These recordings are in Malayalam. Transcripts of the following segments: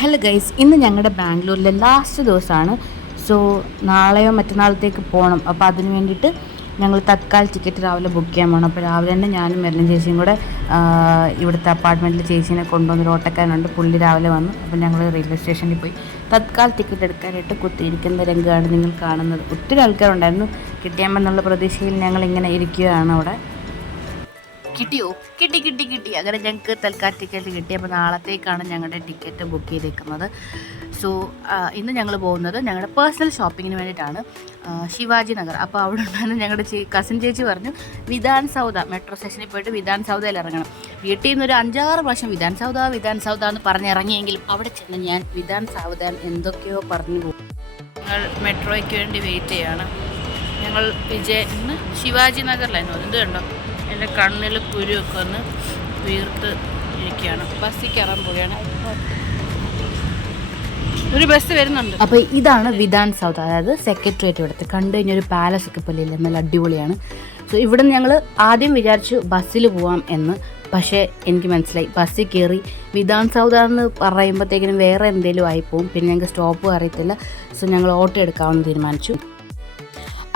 ഹലോ ഗൈസ് ഇന്ന് ഞങ്ങളുടെ ബാംഗ്ലൂരിലെ ലാസ്റ്റ് ദിവസമാണ്. സോ നാളെയോ മറ്റന്നാളത്തേക്ക് പോകണം അപ്പോൾ അതിന് വേണ്ടിയിട്ട് ഞങ്ങൾ തത്കാൽ ടിക്കറ്റ് രാവിലെ ബുക്ക് ചെയ്യാൻ പോകണം അപ്പോൾ രാവിലെ തന്നെ ഞാനും മെറിനും ചേച്ചിയും കൂടെ ഇവിടുത്തെ അപ്പാർട്ട്മെന്റിൽ ചേച്ചീനെ കൊണ്ടുവന്നൊരു ഓട്ടക്കാരനുണ്ട്. പുള്ളി രാവിലെ വന്നു. അപ്പോൾ ഞങ്ങൾ റെയിൽവേ സ്റ്റേഷനിൽ പോയി തത്കാൽ ടിക്കറ്റ് എടുക്കാനായിട്ട് കുത്തിയിരിക്കുന്ന രംഗമാണ് നിങ്ങൾ കാണുന്നത്. ഒത്തിരി ആൾക്കാരുണ്ടായിരുന്നു. കിട്ടിയാമെന്നുള്ള പ്രതീക്ഷയിൽ ഞങ്ങൾ ഇങ്ങനെ ഇരിക്കുകയാണ് അവിടെ. കിട്ടിയോ? കിട്ടി കിട്ടി കിട്ടി. അങ്ങനെ ഞങ്ങൾക്ക് തൽക്കാൽ ടിക്കറ്റ് കിട്ടി. അപ്പോൾ നാളത്തേക്കാണ് ഞങ്ങളുടെ ടിക്കറ്റ് ബുക്ക് ചെയ്തേക്കുന്നത്. സോ ഇന്ന് ഞങ്ങൾ പോകുന്നത് ഞങ്ങളുടെ പേഴ്സണൽ ഷോപ്പിങ്ങിന് വേണ്ടിയിട്ടാണ്. ശിവാജി നഗർ. അപ്പോൾ അവിടെ നിന്ന് ഞങ്ങളുടെ ചേ കസിൻ ചേച്ചി പറഞ്ഞു വിധാൻ സൗദ. മെട്രോ സ്റ്റേഷനിൽ പോയിട്ട് വിധാൻ സൗദയിൽ ഇറങ്ങണം. വീട്ടിൽ നിന്ന് ഒരു അഞ്ചാറ് പ്രാവശ്യം വിധാൻ സൗദ വിധാൻ സൗദ എന്ന് പറഞ്ഞിറങ്ങിയെങ്കിലും അവിടെ ചെന്ന് ഞാൻ വിധാൻ സൗദ എന്തൊക്കെയോ പറഞ്ഞു പോകും. ഞങ്ങൾ മെട്രോയ്ക്ക് വേണ്ടി വെയിറ്റ് ചെയ്യാണ്. ഞങ്ങൾ വിജയ് ഇന്ന് ശിവാജി നഗറിലായിരുന്നു. കണ്ടോ എന്റെ കണ്ണിൽ കുരുവൊക്കെ ഒന്ന് വീർത്ത് ഇരിക്കുകയാണ്. ബസ്സിൽ കയറാൻ പോവുകയാണ്. ഒരു ബസ് വരുന്നുണ്ട്. അപ്പോൾ ഇതാണ് വിധാൻ സൗത്ത്. അതായത് സെക്രട്ടേറിയറ്റ് ഇവിടുത്തെ. കണ്ടു കഴിഞ്ഞൊരു പാലസ് ഒക്കെ പോലെ ഇല്ല നല്ല അടിപൊളിയാണ്. സോ ഇവിടെ ഞങ്ങൾ ആദ്യം വിചാരിച്ചു ബസ്സിൽ പോവാം എന്ന്. പക്ഷേ എനിക്ക് മനസ്സിലായി. ബസ്സിൽ കയറി വിധാൻ സൗദ എന്ന് പറയുമ്പോഴത്തേക്കിനും വേറെ എന്തെങ്കിലും ആയിപ്പോവും. പിന്നെ ഞങ്ങൾക്ക് സ്റ്റോപ്പ് അറിയത്തില്ല. സോ ഞങ്ങൾ ഓട്ടോ എടുക്കാമെന്ന് തീരുമാനിച്ചു.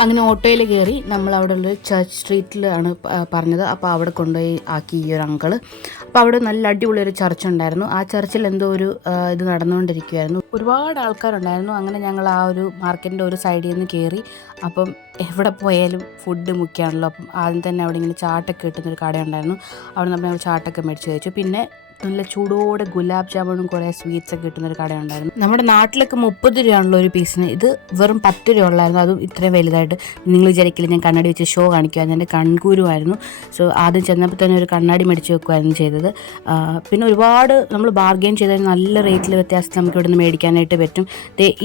അങ്ങനെ ഓട്ടോയിൽ കയറി നമ്മൾ അവിടെ ഉള്ള ചർച്ച് സ്ട്രീറ്റിലാണ് പറഞ്ഞത്. അപ്പോൾ അവിടെ കൊണ്ടുപോയി ആക്കി ഈ ഒരു അങ്കിൾ അപ്പോൾ അവിടെ നല്ല അടിപൊളി ഒരു ചർച്ച് ഉണ്ടായിരുന്നു. ആ ചർച്ചിൽ എന്തോ ഒരു ഇത് നടന്നുകൊണ്ടിരിക്കുമായിരുന്നു ഒരുപാട് ആൾക്കാരുണ്ടായിരുന്നു. അങ്ങനെ ഞങ്ങൾ ആ ഒരു മാർക്കറ്റിന്റെ ഒരു സൈഡിൽ നിന്ന് കയറി. അപ്പം എവിടെ പോയാലും ഫുഡ് മുഖ്യമാണല്ലോ അപ്പം ആദ്യം തന്നെ അവിടെ ഇങ്ങനെ ചാട്ടൊക്കെ കിട്ടുന്നൊരു കടയുണ്ടായിരുന്നു. അവിടെ നമ്മൾ ചാട്ടൊക്കെ മേടിച്ച് കഴിച്ചു. പിന്നെ നല്ല ചൂടോടെ ഗുലാബ് ജാമുനും കുറേ സ്വീറ്റ്സ് ഒക്കെ കിട്ടുന്ന ഒരു കടയുണ്ടായിരുന്നു. നമ്മുടെ നാട്ടിലൊക്കെ മുപ്പത് രൂപയാണല്ലോ ഒരു പീസിന്. ഇത് വെറും പത്ത് രൂപ ഉള്ളായിരുന്നു. അതും ഇത്രയും വലുതായിട്ട് നിങ്ങൾ വിചാരിക്കില്ല ഞാൻ കണ്ണാടി വെച്ച് ഷോ കാണിക്കുമായിരുന്നു എന്റെ കൺകൂരുമായിരുന്നു സോ ആദ്യം ചെന്നപ്പോൾ തന്നെ ഒരു കണ്ണാടി മേടിച്ച് വെക്കുമായിരുന്നു ചെയ്തത്. പിന്നെ ഒരുപാട് നമ്മൾ ബാർഗെയിൻ ചെയ്ത നല്ല റേറ്റിൽ വ്യത്യാസം നമുക്ക് ഇവിടുന്ന് മേടിക്കാനായിട്ട് പറ്റും.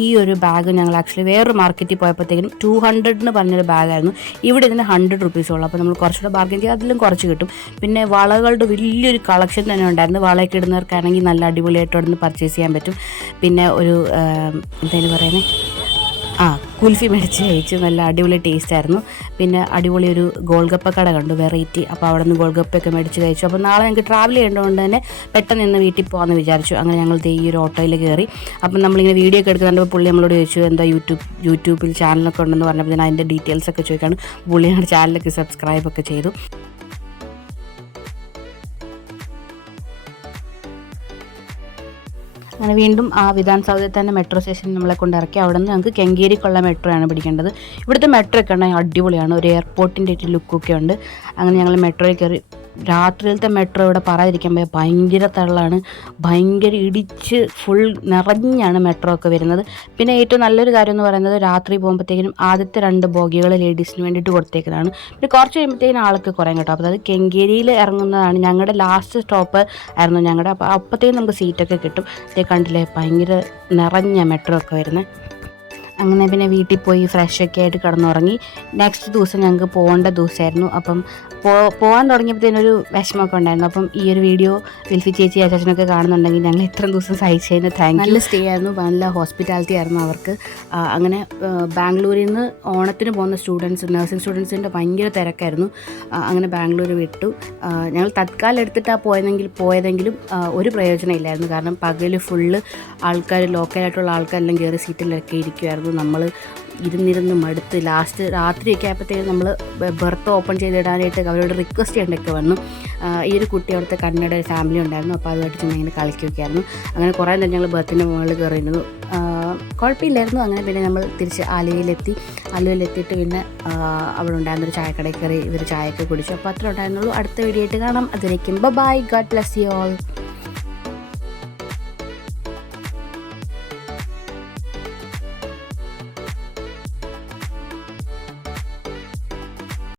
ഈ ഒരു ബാഗ് ഞങ്ങൾ ആക്ച്വലി വേറൊരു മാർക്കറ്റിൽ പോയപ്പോഴത്തേക്കും ടു ഹൺഡ്രഡിന് പറഞ്ഞൊരു ബാഗായിരുന്നു ഇവിടെ ഇതിന് ഹൺഡ്രഡ് റുപ്പീസ് ഉള്ളൂ. അപ്പോൾ നമ്മൾ കുറച്ചുകൂടെ ബാർഗെയിൻ ചെയ്ത് അതിലും കുറച്ച് കിട്ടും. പിന്നെ വളകളുടെ വലിയൊരു കളക്ഷൻ തന്നെ ഉണ്ടായിരുന്നു. വളയൊക്കെ ഇടുന്നവർക്കാണെങ്കിൽ നല്ല അടിപൊളിയായിട്ട് അവിടെ നിന്ന് പർച്ചേസ് ചെയ്യാൻ പറ്റും. പിന്നെ ഒരു എന്തായാലും പറയുന്നത് ആ കുൽഫി മേടിച്ച് കഴിച്ചു നല്ല അടിപൊളി ടേസ്റ്റ് ആയിരുന്നു. പിന്നെ അടിപൊളി ഒരു ഗോൾഗപ്പ കട കണ്ടു വെറൈറ്റി അപ്പോൾ അവിടെ നിന്ന് ഗോൾഗപ്പയൊക്കെ മേടിച്ച് കഴിച്ചു. അപ്പോൾ നാളെ ഞങ്ങൾക്ക് ട്രാവൽ ചെയ്യേണ്ടതുകൊണ്ട് തന്നെ പെട്ടെന്ന് ഇന്ന് വീട്ടിൽ പോകാമെന്ന് വിചാരിച്ചു. അങ്ങനെ ഞങ്ങൾ ഈ ഒരു ഓട്ടോയിൽ കയറി അപ്പം നമ്മളിങ്ങനെ വീഡിയോ ഒക്കെ എടുക്കുന്നുണ്ട് പുള്ളി നമ്മളോട് ചോദിച്ചു എന്താ യൂട്യൂബ് യൂട്യൂബിൽ ചാനലൊക്കെ ഉണ്ടെന്ന്? പറഞ്ഞപ്പോൾ ഞാൻ അതിന്റെ ഡീറ്റെയിൽസ് ഒക്കെ ചോദിക്കാണ്. പുള്ളി ഞങ്ങളുടെ ചാനലൊക്കെ സബ്സ്ക്രൈബ് ഒക്കെ ചെയ്തു. അങ്ങനെ വീണ്ടും ആ വിധാൻ സൗദയിൽ തന്നെ മെട്രോ സ്റ്റേഷൻ നമ്മളെ കൊണ്ട് ഇറക്കി. അവിടെ നിന്ന് ഞങ്ങൾക്ക് കെങ്കേരിക്കുള്ള മെട്രോ ആണ് പിടിക്കേണ്ടത്. ഇവിടുത്തെ മെട്രോ ഒക്കെ ഉണ്ടെങ്കിൽ അടിപൊളിയാണ്. ഒരു എയർപോർട്ടിന്റെ ഒരു ലുക്കൊക്കെ ഉണ്ട്. അങ്ങനെ ഞങ്ങൾ മെട്രോയിൽ കയറി രാത്രിയിലത്തെ മെട്രോ ഇവിടെ പറയാതിരിക്കാൻ പോയ ഭയങ്കര തള്ളാണ്. ഭയങ്കര ഇടിച്ച് ഫുൾ നിറഞ്ഞാണ് മെട്രോ ഒക്കെ വരുന്നത്. പിന്നെ ഏറ്റവും നല്ലൊരു കാര്യം എന്ന് പറയുന്നത് രാത്രി പോകുമ്പോഴത്തേക്കിനും ആദ്യത്തെ രണ്ട് ബോഗികൾ ലേഡീസിന് വേണ്ടിയിട്ട് കൊടുത്തേക്കുന്നതാണ് പിന്നെ കുറച്ച് കഴിയുമ്പോഴത്തേക്കിനും ആൾക്ക് കുറയും കേട്ടോ. അപ്പോൾ അത് കെങ്കേരിയിൽ ഇറങ്ങുന്നതാണ്. ഞങ്ങളുടെ ലാസ്റ്റ് സ്റ്റോപ്പ് ആയിരുന്നു. ഞങ്ങളുടെ അപ്പോൾ അപ്പോഴത്തേക്കും നമുക്ക് സീറ്റൊക്കെ കിട്ടും. കണ്ടില്ലേ ഭയങ്കര നിറഞ്ഞ മെട്രോ ഒക്കെ വരുന്നത് അങ്ങനെ പിന്നെ വീട്ടിൽ പോയി ഫ്രഷ് ഒക്കെ ആയിട്ട് കിടന്നുറങ്ങി. നെക്സ്റ്റ് ദിവസം ഞങ്ങൾക്ക് പോകേണ്ട ദിവസമായിരുന്നു. അപ്പം പോ പോകാൻ തുടങ്ങിയപ്പോഴത്തേനൊരു വിഷമമൊക്കെ ഉണ്ടായിരുന്നു. അപ്പം ഈ ഒരു വീഡിയോ വിൽഫി ചേച്ചി അച്ചാച്ചനൊക്കെ കാണുന്നുണ്ടെങ്കിൽ ഞങ്ങൾ ഇത്രയും ദിവസം സഹിച്ചതിന് താങ്ക് നല്ല സ്റ്റേ ആയിരുന്നു. നല്ല ഹോസ്പിറ്റാലിറ്റി ആയിരുന്നു അവർക്ക്. അങ്ങനെ ബാംഗ്ലൂരിൽ നിന്ന് ഓണത്തിന് പോകുന്ന സ്റ്റുഡൻസ് നഴ്സിംഗ് സ്റ്റുഡൻസിന്റെ ഭയങ്കര തിരക്കായിരുന്നു. അങ്ങനെ ബാംഗ്ലൂർ വിട്ടു. ഞങ്ങൾ തത്കാലം എടുത്തിട്ടാണ് പോയതെങ്കിൽ പോയതെങ്കിലും ഒരു പ്രയോജനം ഇല്ലായിരുന്നു. കാരണം പകൽ ഫുള്ള് ആൾക്കാർ ലോക്കലായിട്ടുള്ള ആൾക്കാരെല്ലാം കയറി സീറ്റിലൊക്കെ ഇരിക്കുമായിരുന്നു നമ്മൾ ഇരുന്നിരുന്ന് മടുത്ത് ലാസ്റ്റ് രാത്രിയൊക്കെ ആയപ്പോഴത്തേക്കും നമ്മൾ ബെർത്ത് ഓപ്പൺ ചെയ്തിടാനായിട്ട് അവരോട് റിക്വസ്റ്റ് ചെയ്യേണ്ടൊക്കെ വന്നു. ഈ ഒരു കുട്ടി അവിടുത്തെ കന്നഡ ഒരു ഫാമിലി ഉണ്ടായിരുന്നു. അപ്പോൾ അതുമായിട്ട് ചെന്ന് ഇങ്ങനെ കളിക്കുകയൊക്കെ ആയിരുന്നു അങ്ങനെ കുറേ നേരം ഞങ്ങൾ ബർത്തിന്റെ മുകളിൽ കയറിയിരുന്നു. കുഴപ്പമില്ലായിരുന്നു. അങ്ങനെ പിന്നെ നമ്മൾ തിരിച്ച് ആലുവയിലെത്തി ആലുവയിലെത്തിയിട്ട് പിന്നെ അവിടെ ഉണ്ടായിരുന്നൊരു ചായക്കടയിൽ കയറി ഇവർ ചായയൊക്കെ കുടിച്ചു. അപ്പോൾ അത്ര ഉണ്ടായിരുന്നുള്ളൂ. അടുത്ത വീഡിയോ ആയിട്ട് കാണാം. അതിലേക്കും bye God bless you all